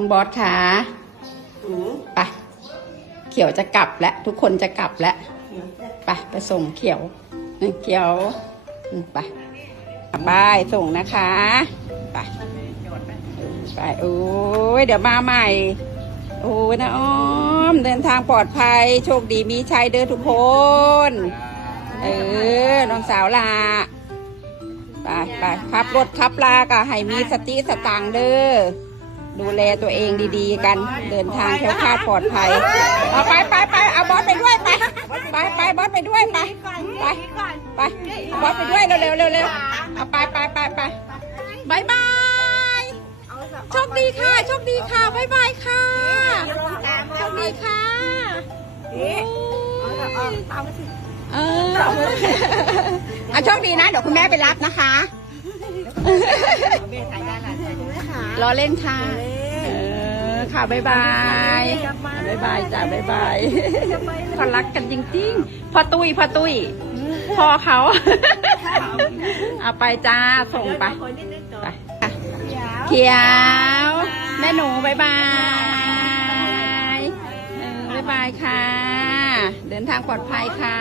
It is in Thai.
น้องบอสค่ะไปเขียวจะกลับแล้วทุกคนจะกลับแล้วไปส่งเขียวเขียวไปบายส่งนะคะไปโอ้ยเดี๋ยวมาใหม่โอ้ยนะอ้อมเดินทางปลอดภัยโชคดีมีชัยเด้อทุกคนน้องสาวลาไปขับรถขับลาก็ให้มีสติสตังค์เด้อดูแลตัวเองดีๆกันเดินทางแคล้วคลาดปลอดภัยเอาไปเอาบอสไปด้วยไปบอสไปด้วยไปบอสไปด้วยเร็วเอาไปบายบายโชคดีค่ะบายบายค่ะโชคดีค่ะโชคดีนะเดี๋ยวคุณแม่ไปรับนะคะรอเล่นค่ะค่ะบายบายจ้าบายบายเขารักกันจริงๆพ่อตุ้ยพ่อเขาเอาไปจ้าส่งไปเขียวแม่หนูบายบายค่ะเดินทางปลอดภัยค่ะ